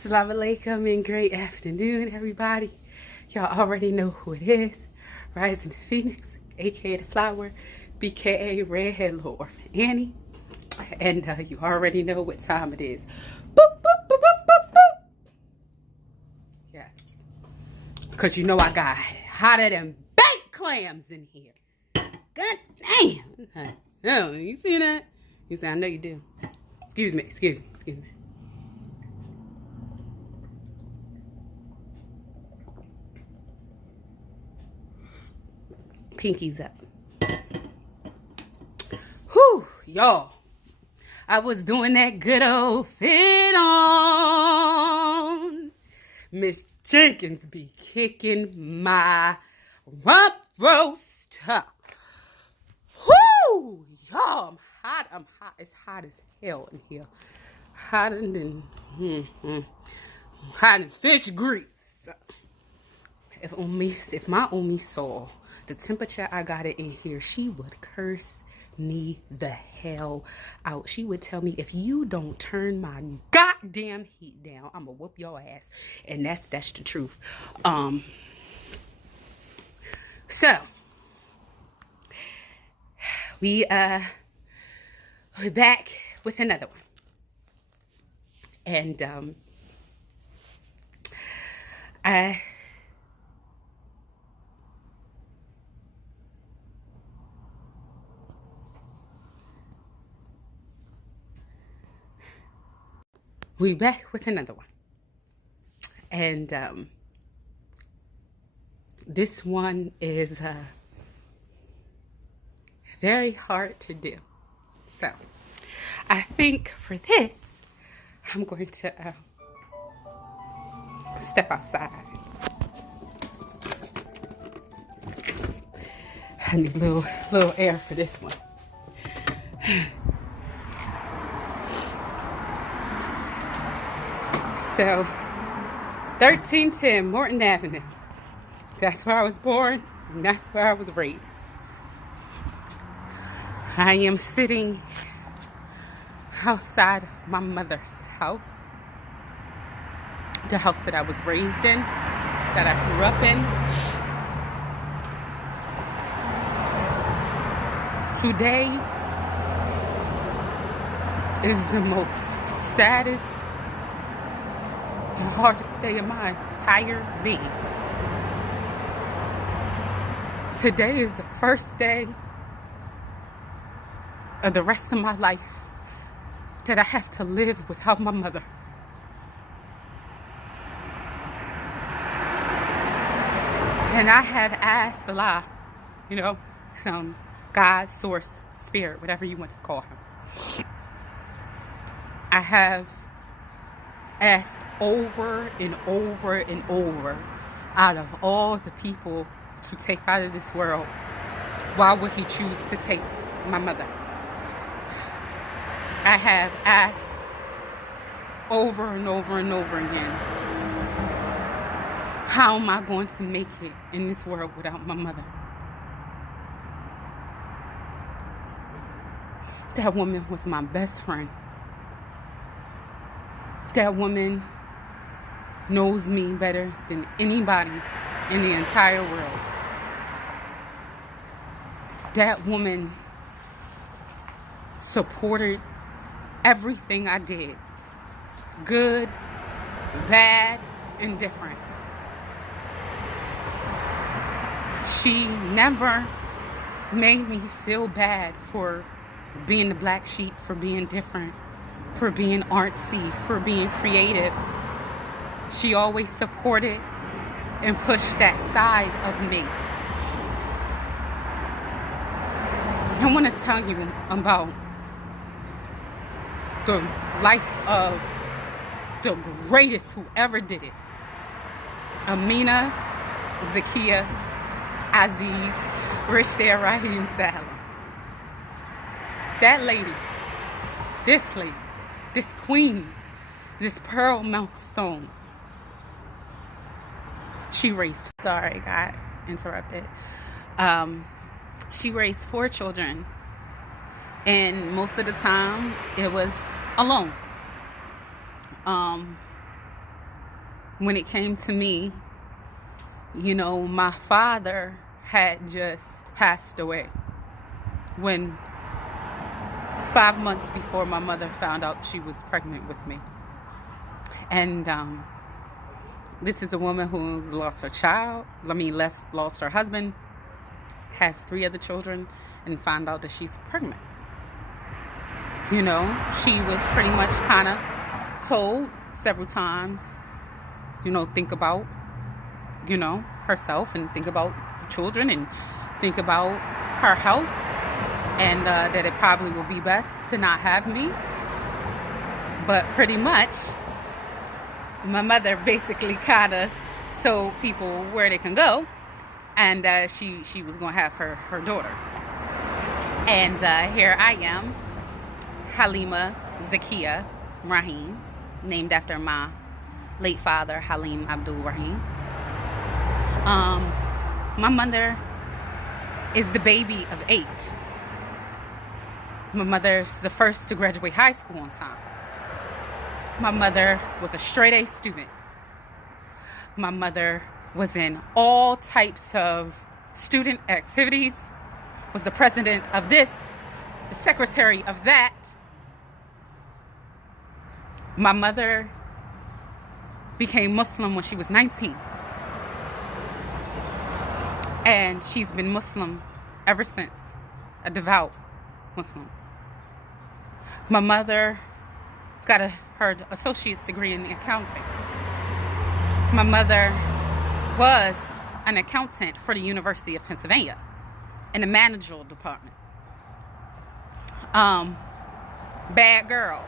Assalamu alaikum and great afternoon, everybody. Y'all already know who it is. Rising Phoenix, aka the flower, BKA Redhead Little Orphan Annie. And you already know what time it is. Boop, boop, boop, boop, boop, boop. Yes. Because you know I got hotter than baked clams in here. God damn. No, you see that? You say, I know you do. Excuse me. Pinkies up. Whew, y'all. I was doing that good old fit on. Miss Jenkins be kicking my rump roast up. Whoo, y'all, I'm hot. It's hot as hell in here. Hotter than, hot than fish grease. If my Omi saw the temperature I got it in here, she would curse me the hell out. She would tell me, if you don't turn my goddamn heat down, I'm gonna whoop your ass. And that's the truth. So we're back with another one. And we back with another one. And this one is very hard to do. So I think for this, I'm going to step outside. I need a little air for this one. So, 1310 Morton Avenue. That's where I was born, and that's where I was raised. I am sitting outside of my mother's house. The house that I was raised in, that I grew up in. Today is the most saddest and hardest day of my entire being. Today is the first day of the rest of my life that I have to live without my mother. And I have asked Allah, some God, source, spirit, whatever you want to call him. I have asked over and over and over, out of all the people to take out of this world, why would he choose to take my mother? I have asked over and over and over again, how am I going to make it in this world without my mother? That woman was my best friend. That woman knows me better than anybody in the entire world. That woman supported everything I did. Good, bad, indifferent. She never made me feel bad for being the black sheep, for being different, for being artsy, for being creative. She always supported and pushed that side of me. I want to tell you about the life of the greatest who ever did it. Amina, Zakia, Aziz, Rishda Rahim Salam. That lady, this queen, this pearl mount stones. She raised, sorry, got interrupted. She raised 4 children, and most of the time it was alone. when it came to me, you know, my father had just passed away when 5 months before my mother found out she was pregnant with me. And this is a woman who's lost lost her husband, has 3 other children, and found out that she's pregnant. You know, she was pretty much kind of told several times, you know, think about, you know, herself and think about the children and think about her health, and that it probably will be best to not have me. But pretty much, my mother basically kind of told people where they can go, and she was going to have her daughter. And here I am, Halima Zakia Rahim, named after my late father, Halim Abdul Rahim. My mother is the baby of 8. My mother's the first to graduate high school on time. My mother was a straight A student. My mother was in all types of student activities, was the president of this, the secretary of that. My mother became Muslim when she was 19. And she's been Muslim ever since, a devout Muslim. My mother got her associate's degree in accounting. My mother was an accountant for the University of Pennsylvania in the managerial department. Bad girl,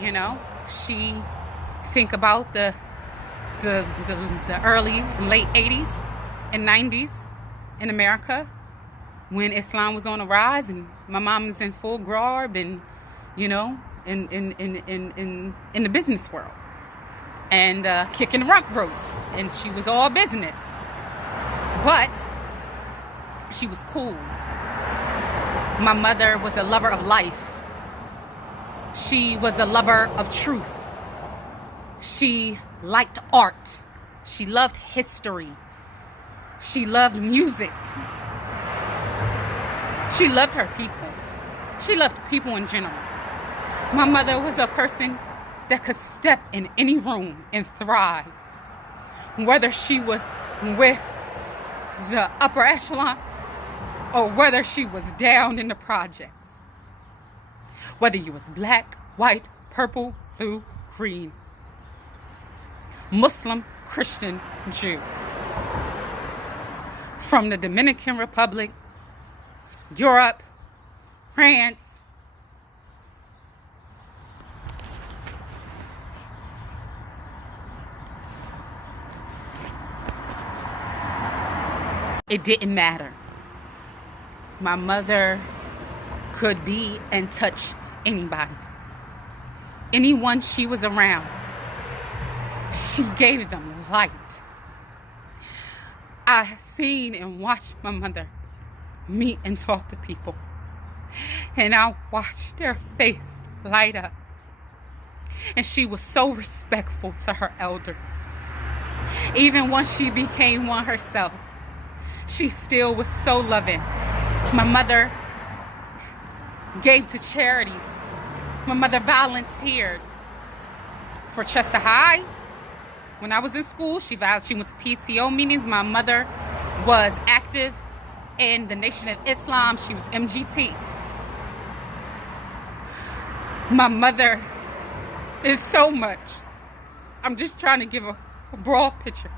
you know. She think about the early and late 80s and 90s in America when Islam was on the rise, and my mom was in full garb and, you know, in the business world, and kicking rump roast, and she was all business, but she was cool. My mother was a lover of life. She was a lover of truth. She liked art. She loved history. She loved music. She loved her people. She loved people in general. My mother was a person that could step in any room and thrive, whether she was with the upper echelon or whether she was down in the projects. Whether you was black, white, purple, blue, green, Muslim, Christian, Jew. From the Dominican Republic, Europe, France, it didn't matter. My mother could be and touch anybody. Anyone she was around, she gave them light. I have seen and watched my mother meet and talk to people, and I watched their face light up. And she was so respectful to her elders. Even once she became one herself, she still was so loving. My mother gave to charities. My mother volunteered for Chester High. When I was in school, she went to PTO meetings. My mother was active in the Nation of Islam. She was MGT. My mother is so much. I'm just trying to give a broad picture.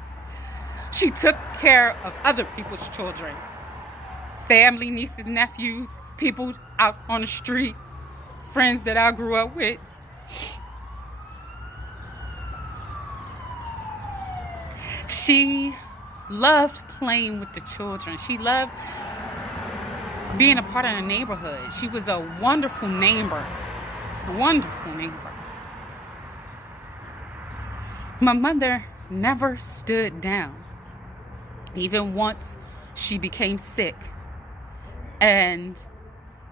She took care of other people's children. Family, nieces, nephews, people out on the street, friends that I grew up with. She loved playing with the children. She loved being a part of the neighborhood. She was a wonderful neighbor. A wonderful neighbor. My mother never stood down. Even once she became sick and,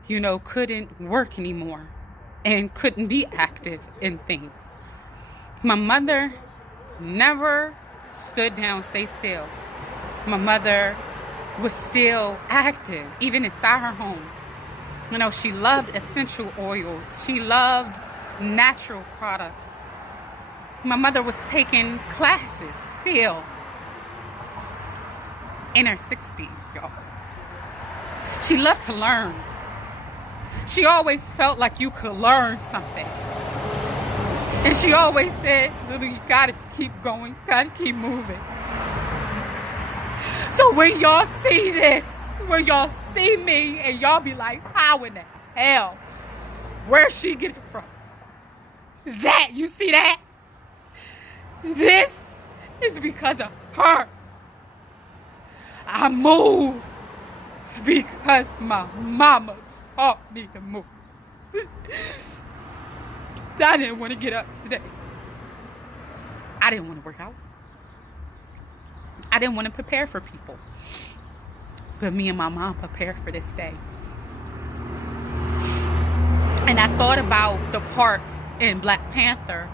you know, couldn't work anymore and couldn't be active in things. My mother never stood down, stay still. My mother was still active, even inside her home. You know, she loved essential oils. She loved natural products. My mother was taking classes still in her 60s, y'all. She loved to learn. She always felt like you could learn something. And she always said, "Lulu, you gotta keep going, you gotta keep moving." So when y'all see this, when y'all see me and y'all be like, how in the hell? Where'd she get it from? That, you see that? This is because of her. I move because my mama taught me to move. I didn't want to get up today. I didn't want to work out. I didn't want to prepare for people. But me and my mom prepared for this day. And I thought about the part in Black Panther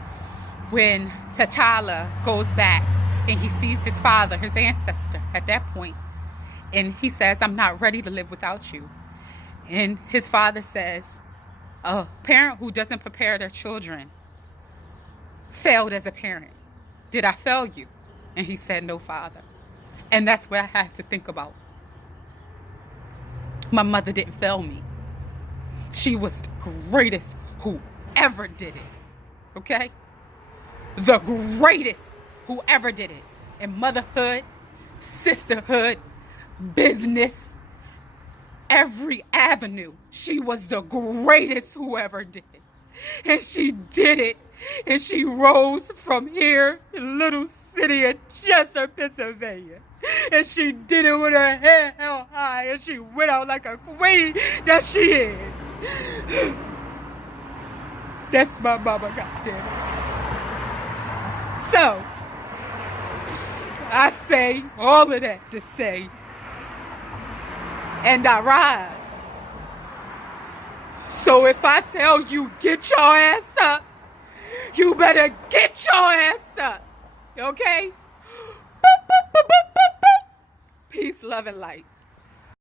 when T'Challa goes back and he sees his father, his ancestor at that point. And he says, "I'm not ready to live without you." And his father says, "A parent who doesn't prepare their children failed as a parent. Did I fail you?" And he said, "No, father." And that's where I have to think about. My mother didn't fail me. She was the greatest who ever did it. Okay? The greatest who ever did it. In motherhood, sisterhood, business, every avenue. She was the greatest who ever did it. And she did it. And she rose from here in little city in Chester, Pennsylvania. And she did it with her head held high. And she went out like a queen that she is. That's my mama, goddamn it. So, I say all of that to say, and I rise. So if I tell you, get your ass up, you better get your ass up. Okay? Boop, boop, boop, boop, boop, boop. Peace, love, and light.